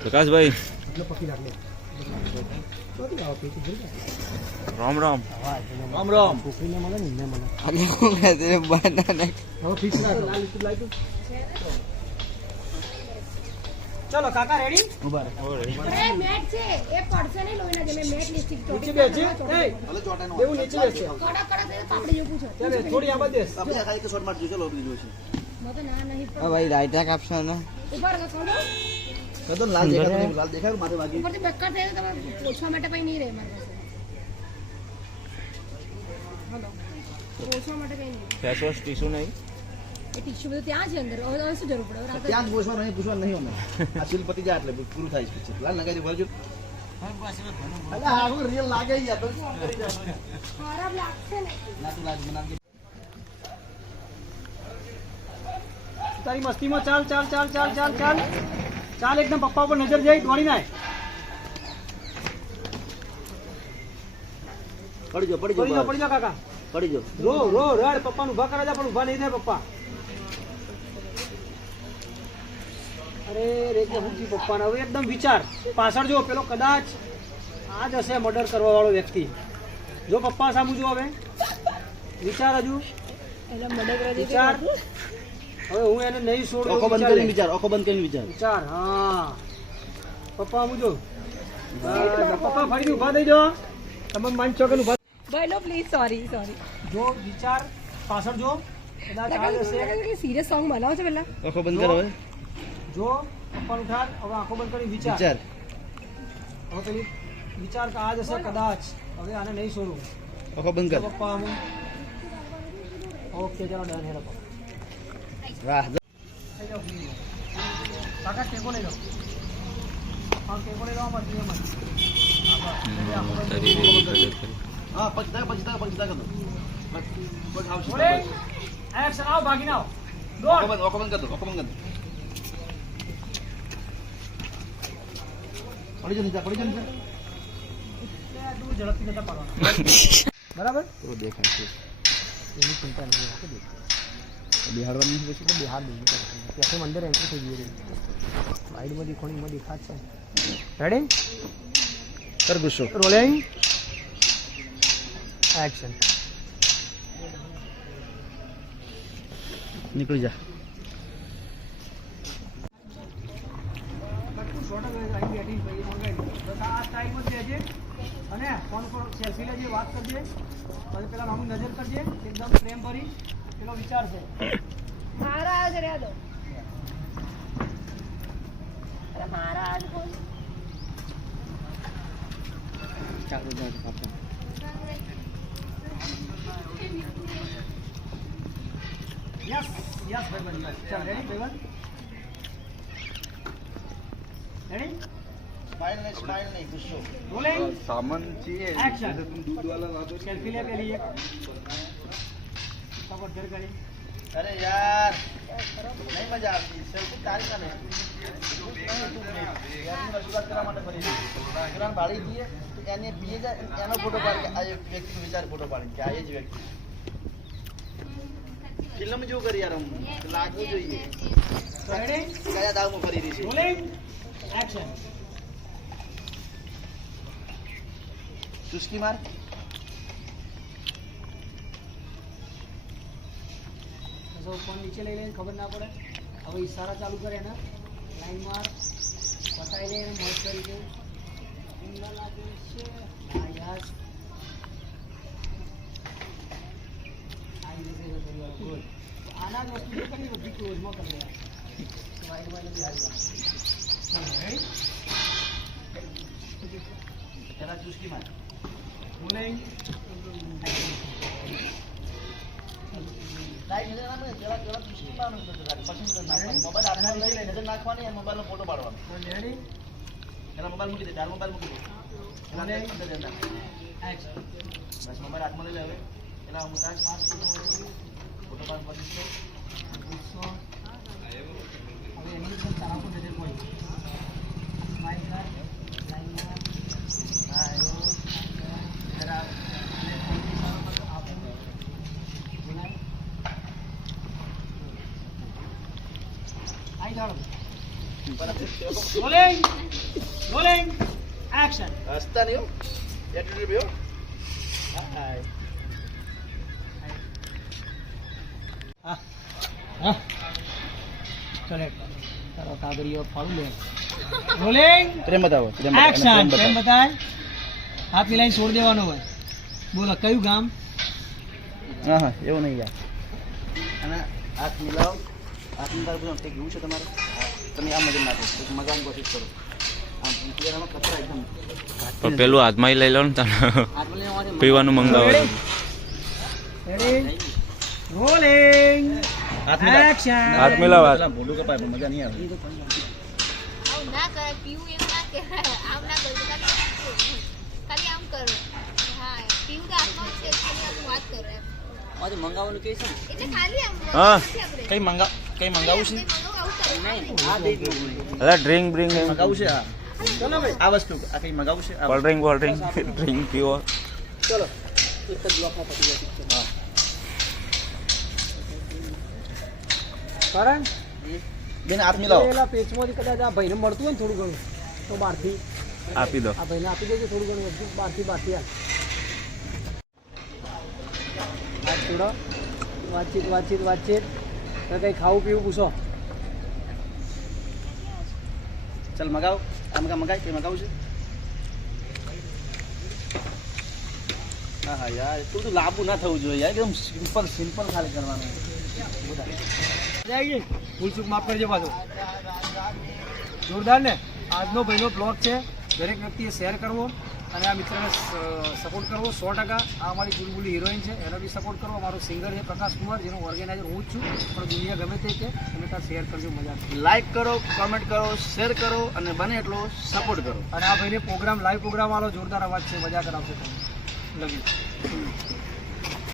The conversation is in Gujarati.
प्रकाश भाई राम राम राम राम चलो काका रेडी अरे मैट छे ए પડશે નહીં લોઈના જે મે મેટ લિસ્ટિક તો નીચે બેસજે એ ભલે ચોટે નો દેવું નીચે બેસજે કડા કડા તે પાપડી જો પૂછો ચાલે થોડી આમાં દેસ આપણે ખાલી કે શોટ માર જો ચલો બીજો છે મત ના નહીં હા ભાઈ રાઈટ હેક આપશો ને ઉપર કડો કદમ લાલ દેખાય માથે વાગી ઉપર થી બેકર થઈ તમે પૂછવા માટે કઈ નહીં રહે મારી પાસે હલો પૂછવા માટે કઈ નહીં ફેસ વોશ ટીશ્યુ નહીં એ ટીશ્યુ બધું ત્યાં છે અંદર હવે શું જરૂર પડે રાતે ત્યાં જ પૂછવા નહીં અમે આ શિલ્પતિ જાય એટલે પૂરું થાય છે લાલ નગાઈ દે ભરજો અલા આવો રિયલ લાગે યાર તો શું કરી જાય ખરાબ લાગશે ને ના તું લાજ બના કે તારી મસ્તીમાં ચાલ ચાલ ચાલ ચાલ ચાલ ચાલ ચાલ એકદમ પપ્પા ઉપર નજર જાય દોડી નાય પડી જો પડી જાઓ કાકા પડી જો રો રો રડ પપ્પાને ઊભા કરા જા પણ ઊભા નહીં થાય પપ્પા અરે રે કે હું જી પપ્પાને હવે એકદમ વિચાર પાછળ જો પેલો કદાચ આ જ હશે મર્ડર કરવા વાળો વ્યક્તિ જો પપ્પા સામુ જો હવે વિચાર હજુ એટલે મડક રાજી વિચાર હવે હું એને નહીં છોડું ઓખો બંધ કરીને વિચાર વિચાર હા પપ્પા આમ જો પપ્પા ફરીથી ઊભા થઈ જાઓ તમે માન છો કે ઊભા ભાઈ લો પ્લીઝ સોરી જો વિચાર પાછળ જો કદાચ આ જ હશે સિરિયસ સોંગ બનાવો છો પેલા ઓખો બંધ કરો હવે જો પપ્પા ઉઠાડ હવે આંખો બંધ કરી વિચાર હવે પેલી વિચાર કે આ જ હશે કદાચ હવે આને નહીં છોડું ઓખો બંધ કર પપ્પા આમ ઓકે ચાલો ડન હેડો વાહ કાકા ટેકો લઈ લો હા ટેકો લઈ લો આમાં નિયમન હા પચતા કર દો બસ આવશે બોલે એક્શન આવ ભાગીને આવ દોડ ઓખો બંધ કર દો પડી જો નીચે તું ઝડપથી નતા પાડવાના બરાબર તો દેખાય છે એની ચિંતા નહીં રાખે દેખ બિહારવાની છે એટલે બિહાર નહીં ત્યાંથી અંદર એન્ટ્રી થઈ ગઈ સાઈડમાં દેખોણીમાં દેખાત છે રેડી કર ગુસ્સો રોલિંગ એક્શન નીકળી જા અને ફોન પર સેલ્ફી લેજે વાત કરજે પછી પેલા મામું નજર કરજે એકદમ પ્રેમ ભરી પેલો વિચાર છે મારા આજ રહ્યા દો અરે મારા આજ કોણ ચાલો જા પાપા યસ યસ ભાઈ યસ ચાલ રેડી ભાઈ રેડી स्माइल नहीं गुस्सो रोलिंग सामान चाहिए एक्शन तुम दूध वाला ला दो सेल्फी ले पहले एक सब डर गई अरे यार नहीं मजा आती सेल्फी तारी का नहीं यार रसूलात करा માટે ભરી ગ્રામ ભાડી દીએ તો એને પીએ જાય એનો ફોટો પાડ કે આ વ્યક્તિ વિચાર ફોટો પાડ કે આ જ વ્યક્તિ ફિલ્મ જો કરી યાર હમ લાગવું જોઈએ રેડી કયા દાવમાં ફરી રહી છે રોલિંગ एक्शन ચુસ્કી માર તો ફોન નીચે લઈ લઈને ખબર ના પડે હવે ઈશારા ચાલુ કરે ને લાઈન માર બતાવી લે એને મોજ કરી દે ઇંગલા લાગે છે ના યાર આઈ રીતે કરી ગુડ આના જ વસ્તુ જે કરી બધી ક્લોઝમાં કરી દે વાઈડ વાઈડ બિહાર જા ચાલો રેડી એના ચુસ્કી માર રોલિંગ લાઈન નજર ના પેલા ચુસ્કી મારનું તો પછી મોબાઈલ હાથમાં લઈ નજર નાખવાની અને મોબાઈલનો ફોટો પાડવાનો રેડી એના મોબાઈલ મૂકી દે તાર મોબાઈલ મૂકી દે એના અંદર જતા એક્શન બસ મોબાઈલ હાથમાં લઈ લે હવે એના હું તાર 5 ફોટો પાડ પછી ગુસ્સો હવે એની પણ તારા પર નજર પડી સ્માઈલ કર લાઈન માર હા એવો જરા આપો રોલિંગ રોલિંગ એક્શન હસતા નહીં હો એટીટ્યુડ ભયો હા હા ચલે તારો કાગળિયો ફાડું લે રોલિંગ પ્રેમ બતાવો એક્શન કેમ બતાય હાથ મિલાઈને છોડ દેવાનો હોય બોલો કયું ગામ હા હા એવું નહીં યાર અને હાથ મિલાવો હાથ મિલાવ બધું તે કેવું છે તમારે તમે આ મજા નાખો મજાની કોશિશ કરો આમ ક્લિયરમાં કચરા એકદમ પણ પેલું હાથમાં લઈ લો ને તને પીવાનું મંગાવો રેડી રોલિંગ હાથ મિલાવ એક્શન હાથ મિલાવ હાથ. ભૂલું કપાય પણ મજા નહીં આવે આવું ના કરાય પીવું એવું ના કહેવાય આમ ના કરજો ખાલી આમ કરો હા પીવું તો આત્મા છે ખાલી આમ વાત કરો એમ આજે મંગાવવાનું કે છે એટલે ખાલી આમ હા. કઈ મંગાવું છે આ દઈ દો અલા ડ્રિંક બ્રિંક મંગાવું છે આ ચલો ભાઈ આ વસ્તુ આ કઈ મંગાવું છે આ કોલ્ડ ડ્રિંક ડ્રિંક પીવો ચલો એક જ બ્લોકમાં પતી જાય પિક્ચર કારણ બેન હાથ મિલાવો પેલા પેચમાંથી કદાચ આ ભાઈને મળતું હોય ને થોડું ઘણું તો બહારથી આપી દો આ ભાઈને આપી દેજો થોડું ઘણું વધુ બહારથી આ છોડો વાતચીત તો કંઈ ખાવું પીવું પૂછો ચાલ મગાવ આ મગાય કઈ મગાવું છે હા હા યાર એટલું બધું લાંબુ ના થવું જોઈએ યાર એકદમ સિમ્પલ ખાલી કરવાનું ભૂલ ચૂક માફ કરજો પાછો જોરદાર ને આજનો ભાઈનો બ્લોગ છે દરેક વ્યક્તિએ શેર કરવો અને આ મિત્રને સપોર્ટ કરવો 100%. આ અમારી બુલબુલી હિરોઈન છે એનો બી સપોર્ટ કરવો. અમારો સિંગર છે પ્રકાશ કુમાર જેનો ઓર્ગેનાઇઝર હું જ છું, પણ દુનિયા ગમે તે કે તમે ત્યાં શેર કરજો, મજા આવશે. લાઈક કરો, કમેન્ટ કરો, શેર કરો અને બને એટલો સપોર્ટ કરો. અને આ ભાઈને પ્રોગ્રામ લાઈવ પ્રોગ્રામ વાળો જોરદાર અવાજ છે, મજા કરાવશે તમને. લગી